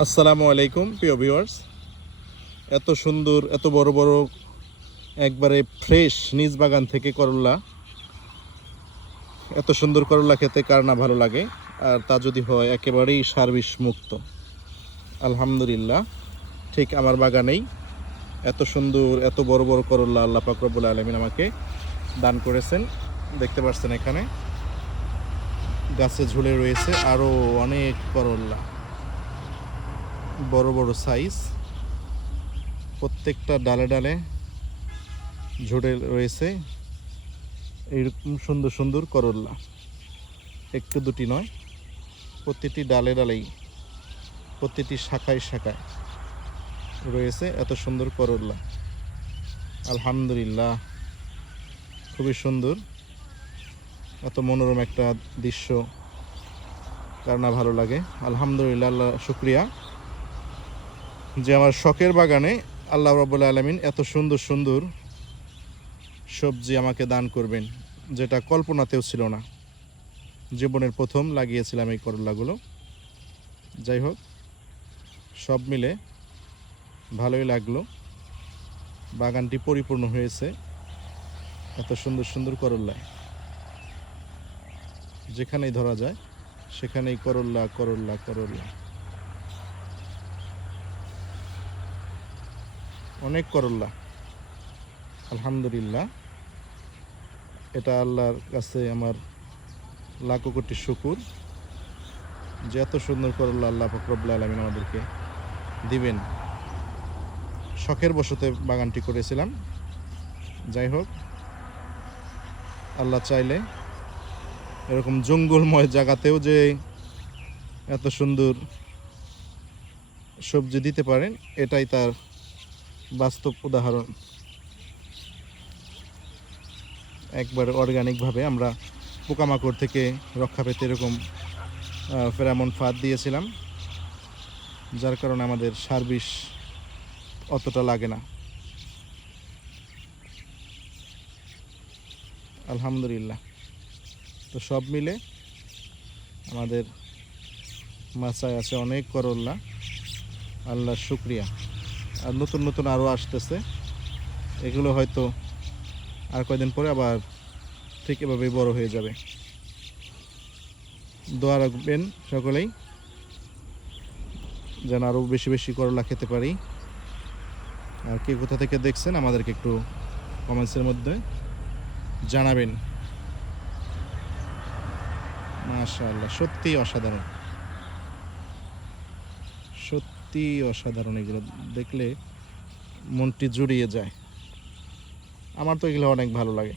আসসালামু আলাইকুম প্রিয় ভিউয়ার্স। এত সুন্দর এত বড় বড় একবারে ফ্রেশ নিজ বাগান থেকে করলা, এত সুন্দর করলা খেতে কার না ভালো লাগে, আর তা যদি হয় একেবারেই সার-বিষ মুক্ত। আলহামদুলিল্লাহ, ঠিক আমার বাগানেই এত সুন্দর এত বড় বড় করলা আল্লাহ পাক রব্বুল আলামিন আমাকে দান করেছেন। দেখতে পাচ্ছেন এখানে গাছে ঝুলে রয়েছে আরও অনেক করলা, বড় বড় সাইজ, প্রত্যেকটা ডালে ডালে ঝুলে রয়েছে এইরকম সুন্দর সুন্দর করলা। একটু দুটি নয়, প্রতিটি ডালে ডালেই প্রতিটি শাখায় শাখায় রয়েছে এত সুন্দর করলা। আলহামদুলিল্লাহ, খুবই সুন্দর, এত মনোরম একটা দৃশ্য কার না ভালো লাগে। আলহামদুলিল্লাহ, আল্লাহ শুকরিয়া যে আমার শখের বাগানে আল্লাহ রাব্বুল আলামিন এত সুন্দর সুন্দর সবজি আমাকে দান করবেন, যেটা কল্পনাতেও ছিল না। জীবনের প্রথম লাগিয়েছিলাম এই করলাগুলো। যাই হোক, সব মিলে ভালোই লাগলো। বাগানটি পরিপূর্ণ হয়েছে এত সুন্দর সুন্দর করলায়। যেখানেই ধরা যায় সেখানেই করলা করলা করলা, অনেক করলা। আলহামদুলিল্লাহ, এটা আল্লাহর কাছে আমার লাখো কোটি শুকুর যে এত সুন্দর করলা আল্লাহ পাক রব্বুল আলামিন আমাদেরকে দিবেন। শখের বশতে বাগানটি করেছিলাম। যাই হোক, আল্লাহ চাইলে এরকম জঙ্গলময় জায়গাতেও যে এত সুন্দর সবজি দিতে পারেন, এটাই তার বাস্তব উদাহরণ। একবার অর্গানিকভাবে আমরা পোকামাকড় থেকে রক্ষা পেতে এরকম ফেরামন ফাঁদ দিয়েছিলাম, যার কারণে আমাদের সার-বিষ অতটা লাগে না। আলহামদুলিল্লাহ, তো সব মিলে আমাদের মাচায় আছে অনেক করলা। আল্লাহর শুকরিয়া। আর নতুন নতুন আরও আসতেছে, এগুলো হয়তো আর কয়দিন পরে আবার ঠিক এভাবেই বড় হয়ে যাবে। দোয়া রাখবেন সকলেই যেন আরও বেশি বেশি করলা খেতে পারি। আর কে কোথা থেকে দেখছেন আমাদেরকে একটু কমেন্টসের মধ্যে জানাবেন। মাশাআল্লাহ, সত্যিই অসাধারণ, সত্যি অসাধারণ। এগুলো দেখলে মনটি জুড়িয়ে যায়। আমার তো এগুলো অনেক ভালো লাগে।